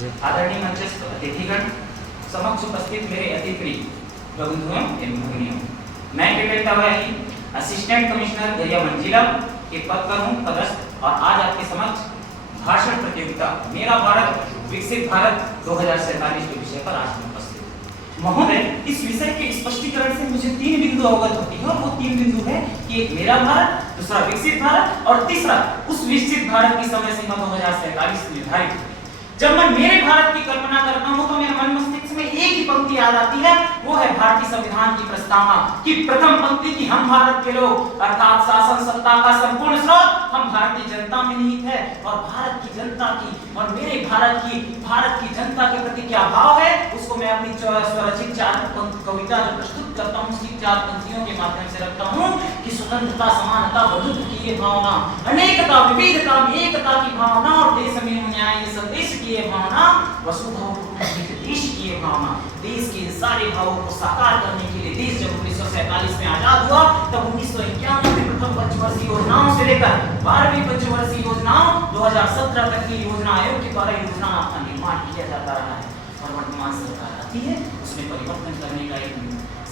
आदरणीय मंचस्थ अतिथिगण, समक्ष उपस्थित मेरे अतिप्रिय बंधुओं एवं भगिनियों, मैं विवेकता वाली असिस्टेंट कमिश्नर गरियाबंद जिला के पद पर हूँ पदस्थ और आज आपके समक्ष भाषण प्रतियोगिता मेरा भारत विकसित भारत 2047 के विषय पर आज मैं उपस्थित हूँ। महोदय, इस विषय के स्पष्टीकरण से मुझे 3 बिंदु अवगत होती है और वो 3 बिंदु है कि एक मेरा भारत, दूसरा विकसित भारत और तीसरा उस विकसित भारत की समय सीमा 2047 निर्धारित है। जब मैं मेरे भारत की कल्पना करता हूं तो मेरे मन मस्तिष्क में एक ही पंक्ति याद आती है, वो है भारतीय संविधान की प्रस्तावना की प्रथम पंक्ति की हम भारत के लोग अर्थात शासन सत्ता का संपूर्ण स्रोत हम भारतीय जनता में निहित है और भारत की जनता की और मेरे भारत की जनता के प्रति क्या भाव है उसको मैं अपनी स्वरचित 4 कविता जो प्रस्तुत करता हूं उसकी 4 पंक्तियों के माध्यम से रखता हूं कि स्वतंत्रता, समानता, बंधुत्व की ये भावना, अनेकता विविधता में एकता की भावना और देश में न्याय संदेश की ये भावना, वसुधैव कुटुम्बकम देश की ये भावना, देश के सारे भावों को साकार करने के लिए देश जब 1947 में आजाद हुआ तब 1951 में प्रथम पंचवर्षीय योजनाओं से लेकर 12वीं पंचवर्षीय योजनाओं 2017 तक की योजना आयोग के द्वारा योजना का निर्माण किया जाता रहा है और वर्तमान सरकार आती है उसमें परिवर्तन करने का एक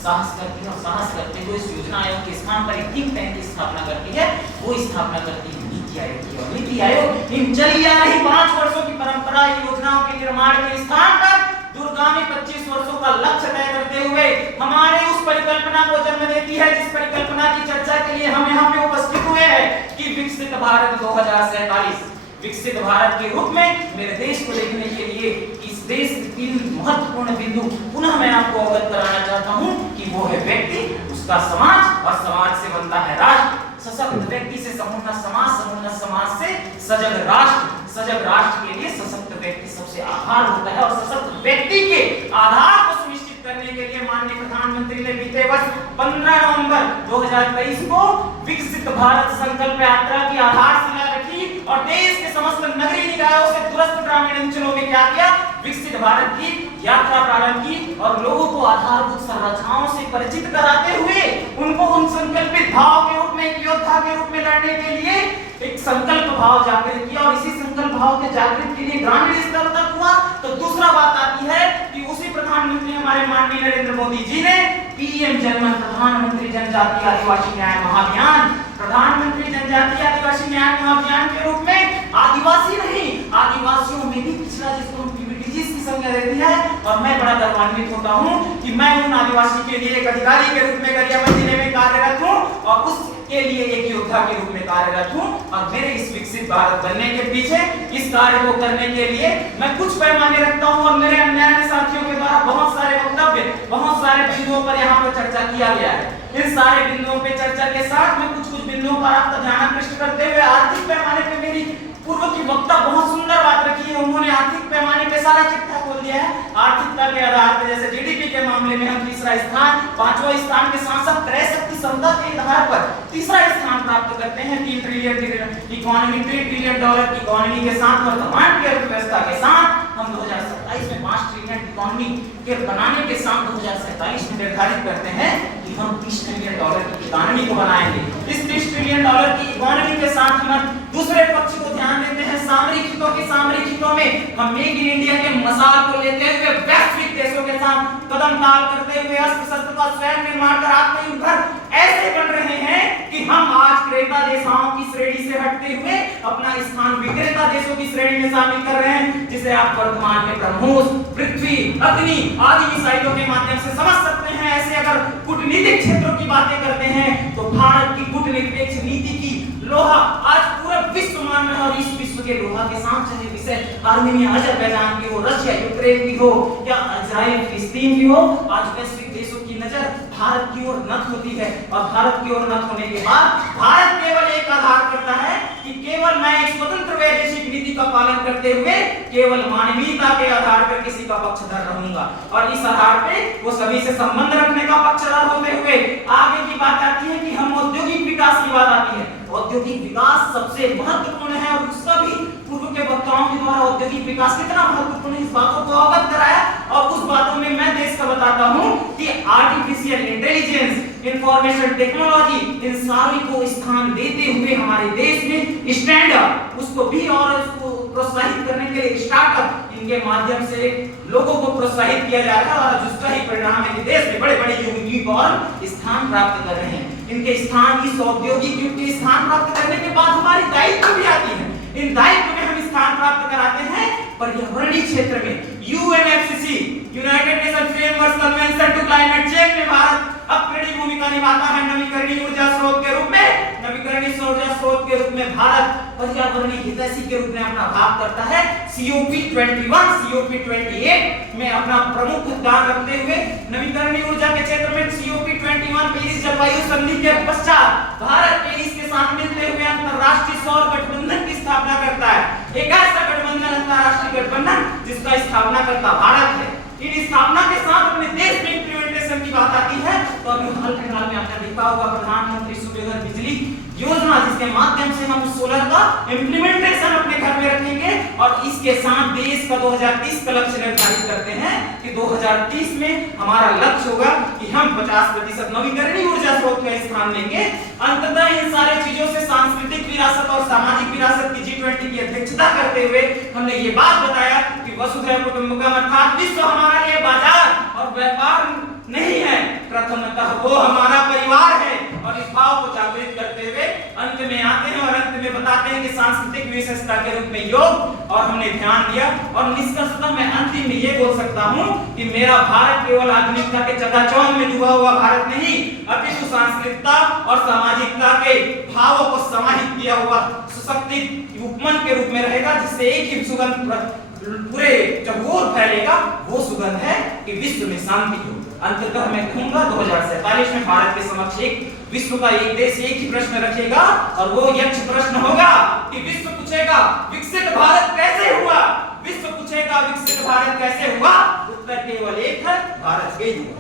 साहस करती है और साहस करते हुए इस योजना आयोग के स्थान पर एक थिंक टैंक की स्थापना करती है। वो स्थापना करती है नीति आयोग की और नीति आयोग इन चली आ रही 5 वर्षों की परंपरा योजनाओं के निर्माण के स्थान पर दूरगामी 25 वर्षों का लक्ष्य तय करते हुए हमारे उस परिकल्पना को जन्म देती है जिस परिकल्पना की चर्चा के लिए हम यहाँ पे उपस्थित हुए हैं कि विकसित भारत 2047 विकसित भारत के रूप में मेरे देश को देखने के लिए इस देश के 3 महत्वपूर्ण बिंदु पुनः मैं आपको अवगत कराना चाहता हूं कि वो है व्यक्ति, उसका समाज और समाज से बनता है राष्ट्र। सशक्त व्यक्ति से समुन्नत समाज से सजग राष्ट्र के लिए सशक्त व्यक्ति सबसे आधार होता है और सशक्त व्यक्ति के आधार को सुनिश्चित करने के लिए माननीय प्रधानमंत्री ने बीते वर्ष 15 नवंबर 2023 को विकसित भारत संकल्प यात्रा की आधारशिला रखी और देश के समस्त नगरीय निकायों से दूरस्थ ग्रामीण अंचलों में क्या किया, विकसित भारत की यात्रा प्रारंभ की और लोगों को आधारभूत संरचनाओं से परिचित कराते हुए उनको उन संकल्पित भाव के रूप में एक योद्धा के रूप में लड़ने के लिए एक संकल्प भाव जागृत किया और इसी संकल्प भाव के जागृत के लिए ग्रामीण स्तर तक हुआ। तो दूसरा बात आती है कि उसी प्रधानमंत्री हमारे माननीय नरेंद्र मोदी जी ने पीएम जनमन प्रधानमंत्री जनजातीय आदिवासी न्याय महाअभियान प्रधानमंत्री जनजातीय आदिवासी न्याय महाअभियान के रूप में आदिवासी नहीं आदिवासियों में भी पिछड़ा जिसको हम पीबीटीजी की संज्ञा देती है और मैं बड़ा गौरवान्वित होता हूं कि मैं उन आदिवासी के लिए एक अधिकारी के रूप में गरियाबंद जिले में कार्यरत हूं और उसके लिए एक योद्धा के रूप में कार्यरत हूं और मेरे इस विकसित भारत बनने के पीछे इस कार्य को करने के लिए मैं कुछ पैमाने रखता हूं और मेरे अन्य साथियों के द्वारा बहुत सारे वक्तव्य बहुत सारे बिंदुओं पर यहाँ पर चर्चा किया गया है। इन सारे बिंदुओं पे चर्चा के साथ में कुछ बिंदुओं पर आपका ध्यान आकृष्ट करते हुए आर्थिक पैमाने पे मेरी पूर्व की वक्ता बहुत सुंदर बात रखी है। उन्होंने आर्थिक पैमाने पे सारा चिट्ठा खोल दिया है। आर्थिकता के आधार पर जैसे जीडीपी के मामले में हम तीसरा स्थान, 5वां स्थान के साथ साथ क्रय शक्ति क्षमता के आधार पर तीसरा स्थान प्राप्त करते हैं। 3 ट्रिलियन इकोनॉमी, $3 ट्रिलियन की इकोनॉमी के साथ वर्तमान की अर्थव्यवस्था के साथ हम 2027 में 5 ट्रिलियन इकोनॉमी के बनाने के साथ 2047 में निर्धारित करते हैं कि हम $30 ट्रिलियन की इकोनॉमी को बनाएंगे। इस $30 ट्रिलियन की इकोनॉमी के साथ हम दूसरे पक्ष को ध्यान देते हैं सामरिक हितों में हम मेक इन इंडिया के मसाल को लेते हुए वैश्विक देशों के साथ कदम ताल करते हुए अस्त्र शस्त्र का स्वयं निर्माण कर आत्मनिर्भर ऐसे बन रहे हैं कि हम आज क्रेता देशों की श्रेणी से हटते हुए अपना स्थान विक्रेता देशों की श्रेणी में शामिल कर रहे हैं, जिसे आप वर्तमान में ब्रह्मोस, पृथ्वी, अग्नि आदि मिसाइलों के माध्यम से समझ सकते हैं। ऐसे अगर कूटनीतिक क्षेत्रों की बातें करते हैं तो भारत की कूटनिरपेक्ष नीति की लोहा आज पूरा विश्व मान रहा है और इस विश्व के लोहा के साथ चाहे विषय आर्मेनिया, अजरबैजान की हो, रशिया यूक्रेन की हो या इजराइल फिलिस्तीन की हो, आज वैश्विक देशों की नजर भारत की ओर नत होती है और भारत की ओर नत होने के बाद भारत केवल एक आधार करता है कि केवल मैं एक स्वतंत्र वैदेशिक नीति का पालन करते हुए केवल मानवीयता के आधार पर किसी का पक्षधर रहूंगा और इस आधार पे वो सभी से संबंध रखने का पक्षधर होते हुए आगे की बात आती है कि हम औद्योगिक विकास की बात आती है। औद्योगिक विकास सबसे महत्वपूर्ण है और उसका भी पूर्व के वक्ताओं के द्वारा औद्योगिक विकास कितना महत्वपूर्ण है इस बातों को अवगत कराया और उस बातों में मैं देश का बताता हूं कि artificial intelligence, information technology in सारी को स्थान देते हुए हमारे देश में स्टैंड अप उसको भी और उसको प्रोत्साहित करने के लिए स्टार्टअप इन इनके माध्यम से लोगों को प्रोत्साहित किया जा रहा है और जिसका ही परिणाम है कि देश में बड़े बड़े यूनिकॉर्न स्थान प्राप्त कर रहे हैं। इनके स्थान इस औद्योगिक युग के स्थान प्राप्त करने के बाद हमारी दायित्व भी आती है। इन दायित्व में हम स्थान प्राप्त कराते हैं पर्यावरणीय क्षेत्र में। UNFCC United Nation framework convention to climate change में भारत अग्रणी भूमिका निभाता है। नवीकरणीय ऊर्जा स्रोत के रूप में भारत पर्यावरणीय हितैषी के रूप में अपना भाग करता है। COP21 COP28 में अपना प्रमुख योगदान रखते हुए नवीकरणीय ऊर्जा के क्षेत्र में COP21 पेरिस जलवायु संधि के पश्चात भारत पेरिस के साथ मिलते हुए अंतरराष्ट्रीय सौर गठबंधन की स्थापना करता है। एक ऐसा गठबंधन, अंतरराष्ट्रीय गठबंधन जिसका स्थापना करता भारत है। इन स्थापना के साथ अपने देश में इम्प्लीमेंटेशन की बात आती है तो अभी हाल फिलहाल में आपने देखा होगा प्रधानमंत्री सूर्यघर बिजली योजना, जिसके माध्यम से हम सोलर का इम्प्लीमेंटेशन अपने घर में रखेंगे और इसके साथ देश का 2030 का लक्ष्य निर्धारित करते हैं कि 2030 में हमारा लक्ष्य होगा कि हम 50% नवीकरणीय ऊर्जा स्रोत का स्थान लेंगे। अंततः इन सारे चीजों से सांस्कृतिक विरासत और सामाजिक विरासत की G20 की अध्यक्षता करते हुए हमने ये बात बताया कि वसुधैव कुटुंबकम अर्थात विश्व हमारा लिए बाजार और व्यापार नहीं है, प्रथमतः वो हमारा परिवार है। और इस भाव को जागृत करते हुए अंत में आते हैं और अंत में बताते हैं कि सांस्कृतिक विशेषता के रूप में योग और हमने ध्यान दिया। और निष्कर्षतः मैं अंतिम में ये बोल सकता हूँ कि मेरा भारत केवल आधुनिकता के चकाचौंध में डूबा हुआ भारत नहीं, अपितु सांस्कृतिकता और सामाजिकता के भावों को समाहित किया हुआ सशक्तित उपमन के रूप में रहेगा, जिससे एक ही सुगंध पूरे जब ओर फैलेगा। वो सुगंध है कि विश्व में शांति हो। अंततः मैं कहूंगा 2047 में भारत के समक्ष एक विश्व का एक देश एक ही प्रश्न रखेगा और वो यक्ष प्रश्न होगा कि विश्व पूछेगा विकसित भारत कैसे हुआ। विश्व पूछेगा विकसित भारत कैसे हुआ, उत्तर केवल एक है, भारत के हुआ।